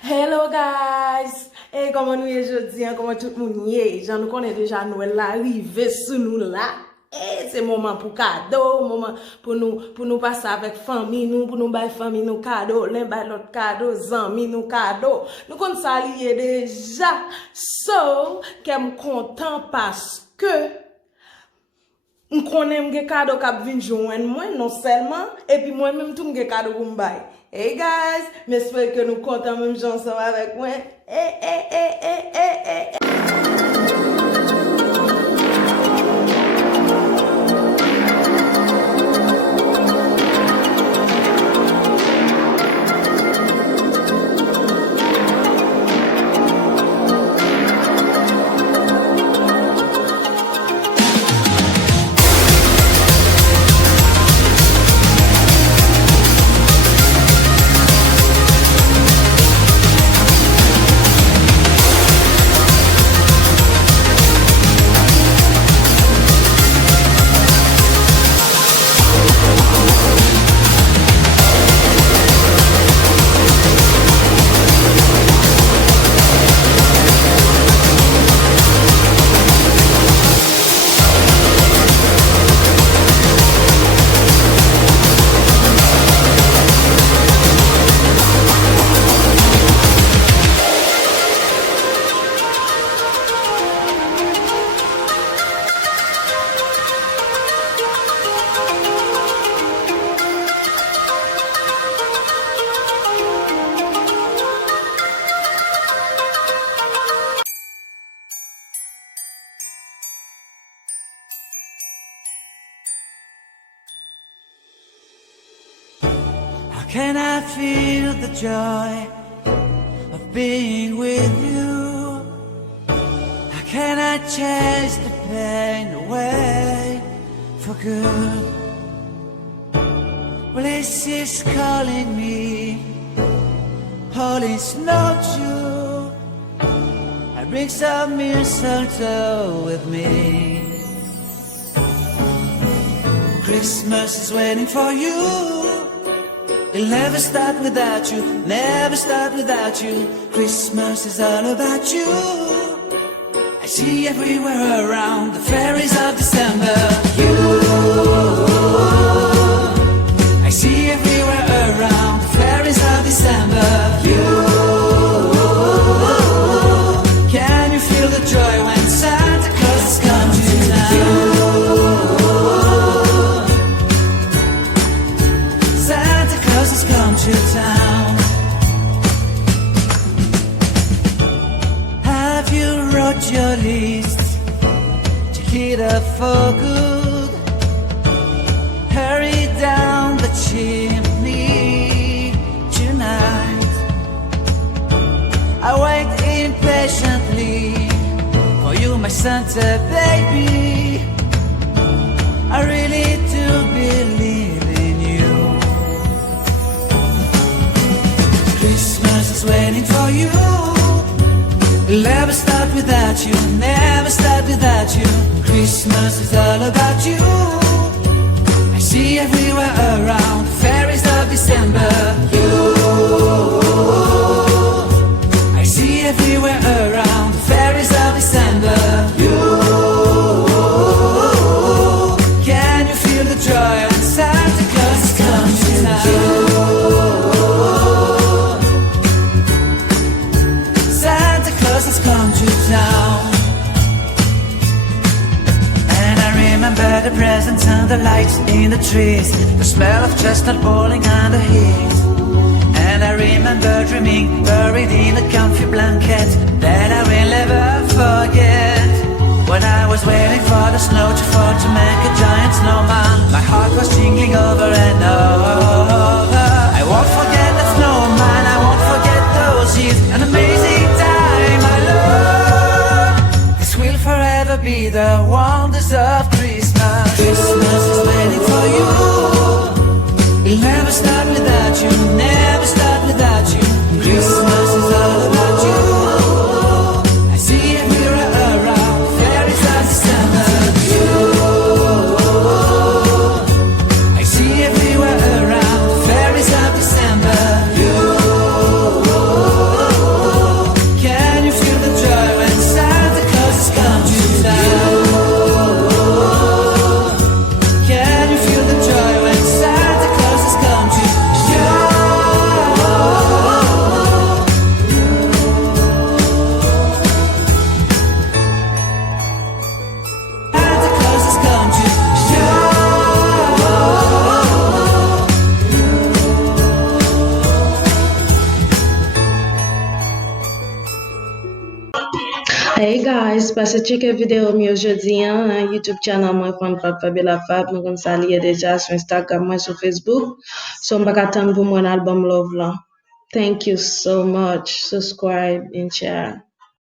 Hello guys! Et comment nous y aujourd'hui, comment tout le monde y est? J'en nous connais déjà Noël l'arrivée sous nous là. Et c'est moment pour cadeau, moment pour nous passer avec famille nous, pour nous bailler famille nous cadeau, l'un bailler l'autre cadeau, amis nous cadeau. Nous qu'on s'allier déjà. So, qu'elle content parce que on connaît m'ge cadeau k'ap vinn joindre moi non seulement et puis moi même tout m'ge cadeau pour m'bailler. Hey guys, j'espère que nous comptons même gens ensemble avec moi. Can I feel the joy of being with you? How can I chase the pain away for good? Well, this is calling me, all is not true. I bring some mistletoe with me. Christmas is waiting for you. It'll never start without you, never start without you. Christmas is all about you. I see everywhere around the fairies of December. You, I see everywhere around the fairies of December. You, can you feel the joy when Santa Claus comes to town? To town. Have you wrote your list to hit up for good? Hurry down the chimney tonight. I wait impatiently for you, my Santa baby. I really do believe in you. Christmas is waiting for you. It'll never start without you, never start without you. Christmas is all about you. I see everywhere around the fairies of December. You, I see everywhere around the fairies of December. You, can you feel the joy when Santa Claus comes to town? Has come to town. And I remember the presents and the lights in the trees, the smell of chestnut boiling on the heat. And I remember dreaming, buried in a comfy blanket that I will never forget. When I was waiting for the snow to fall to make a giant snowman, my heart was jingling over and over. I won't forget the snowman, I won't forget those years, an amazing time. Will forever be the wonders of Christmas. Christmas is waiting for you. It'll never start without you, never start without you. Christmas is all about you. I see everywhere around fairies of December. You, I see everywhere around fairies of December. You, pase cheke video mi aujourd'hui, hein, YouTube channel moi Femme Papa Belair Fab, moi comme ça lié déjà sur Instagram, moi sur Facebook. So m'pa attendre pour mon album Love là. Thank you so much. Subscribe and share.